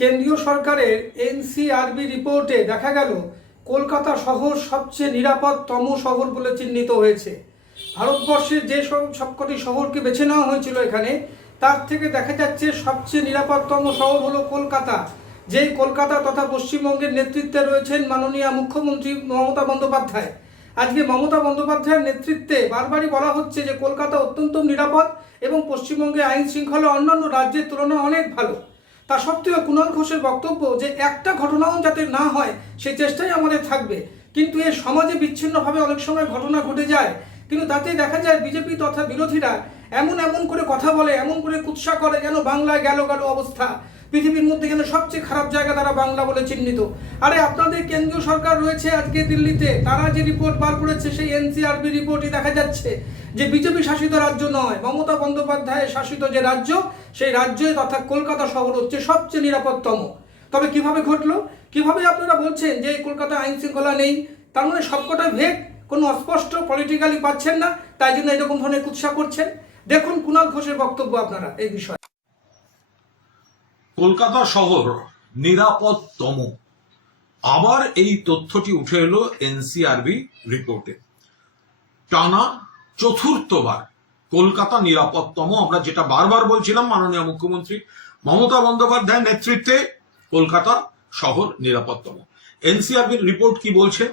কেন্দ্রীয় সরকারের এনসিআরবি রিপোর্টে দেখা গেল কলকাতা শহর সবচেয়ে নিরাপদতম শহর বলে চিহ্নিত হয়েছে। ভারতবর্ষের যে সবকটি শহরকে বেছে নেওয়া হয়েছিল এখানে, তার থেকে দেখা যাচ্ছে সবচেয়ে নিরাপদতম শহর হলো কলকাতা। যেই কলকাতা তথা পশ্চিমবঙ্গের নেতৃত্বে রয়েছেন মাননীয় মুখ্যমন্ত্রী মমতা বন্দ্যোপাধ্যায়। আজকে মমতা বন্দ্যোপাধ্যায়ের নেতৃত্বে বারবারই বলা হচ্ছে যে কলকাতা অত্যন্ত নিরাপদ এবং পশ্চিমবঙ্গে আইন শৃঙ্খলা অন্যান্য রাজ্যের তুলনায় অনেক ভালো। তা সত্ত্বেও কুণাল ঘোষের বক্তব্য যে একটা ঘটনাও যাতে না হয় সেই চেষ্টাই আমাদের থাকবে। কিন্তু এর সমাজে বিচ্ছিন্নভাবে অনেক সময় ঘটনা ঘটে যায়, কিন্তু তাতে দেখা যায় বিজেপি তথা বিরোধীরা এমন করে কথা বলে, এমন করে কুৎসা করে যেন বাংলায় গেল অবস্থা, পৃথিবীর মধ্যে যেন সবচেয়ে খারাপ জায়গা তারা বাংলা বলে চিহ্নিত। আরে আপনাদের কেন্দ্রীয় সরকার রয়েছে আজকে দিল্লিতে, তারা যে রিপোর্ট বার করেছে সেই এনসিআরবি রিপোর্টই দেখা যাচ্ছে যে বিজেপি শাসিত রাজ্য নয়, মমতা বন্দ্যোপাধ্যায়ের শাসিত যে রাজ্য, সেই রাজ্যে তথা কলকাতা শহর হচ্ছে সবচেয়ে নিরাপদতম। তবে কিভাবে ঘটলো, কিভাবে আপনারা বলছেন যে কলকাতা আইন শৃঙ্খলা নেই? তার মানে সবকটা ভেগ, কোনো অস্পষ্ট পলিটিক্যালি পাচ্ছেন না, তাই জন্য এরকম ধরনের কুৎসা করছেন। দেখুন কুণাল ঘোষের বক্তব্য আপনারা এই বিষয়ে। কলকাতা শহর নিরাপদতম, আবার এই তথ্যটি উঠে এলো এনসিআরবি রিপোর্টে। টানা চতুর্থবার কলকাতা নিরাপদতম। আমরা যেটা বারবার বলছিলাম, মাননীয় মুখ্যমন্ত্রী মমতা বন্দ্যোপাধ্যায়ের নেতৃত্বে কলকাতা শহর নিরাপদতম। এনসিআরবির রিপোর্ট কি বলছে?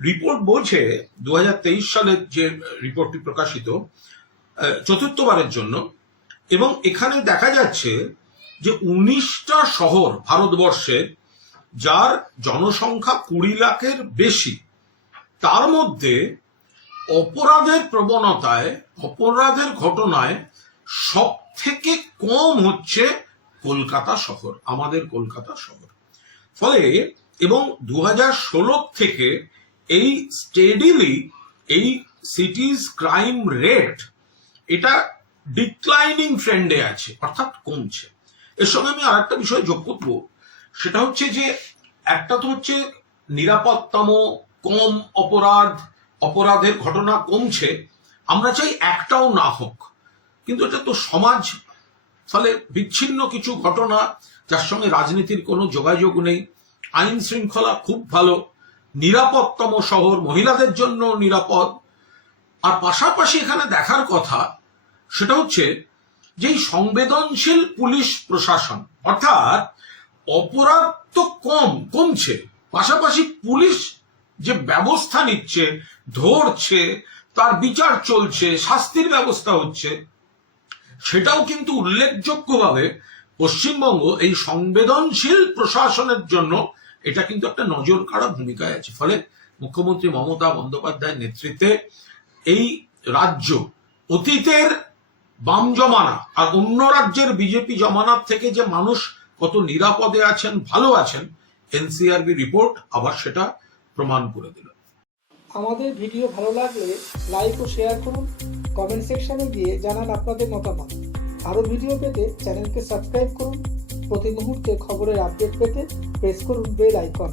রিপোর্ট বলছে 2023 সালের যে রিপোর্টটি প্রকাশিত চতুর্থবারের জন্য, এবং এখানে দেখা যাচ্ছে যে 19টা শহর ভারতবর্ষে, যার জনসংখ্যা 20 লাখের বেশি, তার মধ্যে অপরাধের প্রবণতায়, অপরাধের ঘটনায় সব থেকে কম হচ্ছে কলকাতা শহর, আমাদের কলকাতা শহর। ফলে এবং 2016 থেকে এই স্টেডিলি এই সিটিজ ক্রাইম রেট এটা ডিক্লাইনিং ট্রেন্ডে আছে, অর্থাৎ কমছে। এর সঙ্গে আমি আর একটা বিষয় যোগ করবো, সেটা হচ্ছে যে একটা তো হচ্ছে নিরাপদতম, কম অপরাধের ঘটনা কমছে, আমরা চাই একটাও না হোক, কিন্তু এটা তো সমাজ, ফলে বিচ্ছিন্ন কিছু ঘটনা যার সঙ্গে রাজনীতির কোনো যোগাযোগ নেই। আইন শৃঙ্খলা খুব ভালো, নিরাপদতম শহর, মহিলাদের জন্য নিরাপদ। আর পাশাপাশি এখানে দেখার কথা সেটা হচ্ছে যে সংবেদনশীল পুলিশ প্রশাসন, অর্থাৎ অপরাধ তো কমছে, পাশাপাশি পুলিশ যে ব্যবস্থা নিচ্ছে, ধরছে, তার বিচার চলছে, শাস্তির ব্যবস্থা হচ্ছে, সেটাও কিন্তু উল্লেখযোগ্যভাবে পশ্চিমবঙ্গ এই সংবেদনশীল প্রশাসনের জন্য এটা কিন্তু একটা নজর কাড়া ভূমিকায় আছে। ফলে মুখ্যমন্ত্রী মমতা বন্দ্যোপাধ্যায়ের নেতৃত্বে এই রাজ্য অতীতের বাম জমানা আর অন্য রাজ্যের বিজেপি জমানার থেকে যে মানুষ কত নিরাপদে আছেন, ভালো আছেন, এনসিআরবি রিপোর্ট আবার সেটা প্রমাণ করে দিল। আমাদের ভিডিও ভালো লাগলে লাইক ও শেয়ার করুন, কমেন্ট সেকশনে গিয়ে জানান আপনাদের মতামত। আরও ভিডিও পেতে চ্যানেলকে সাবস্ক্রাইব করুন। প্রতি মুহূর্তে খবরের আপডেট পেতে প্রেস করুন বেল আইকন।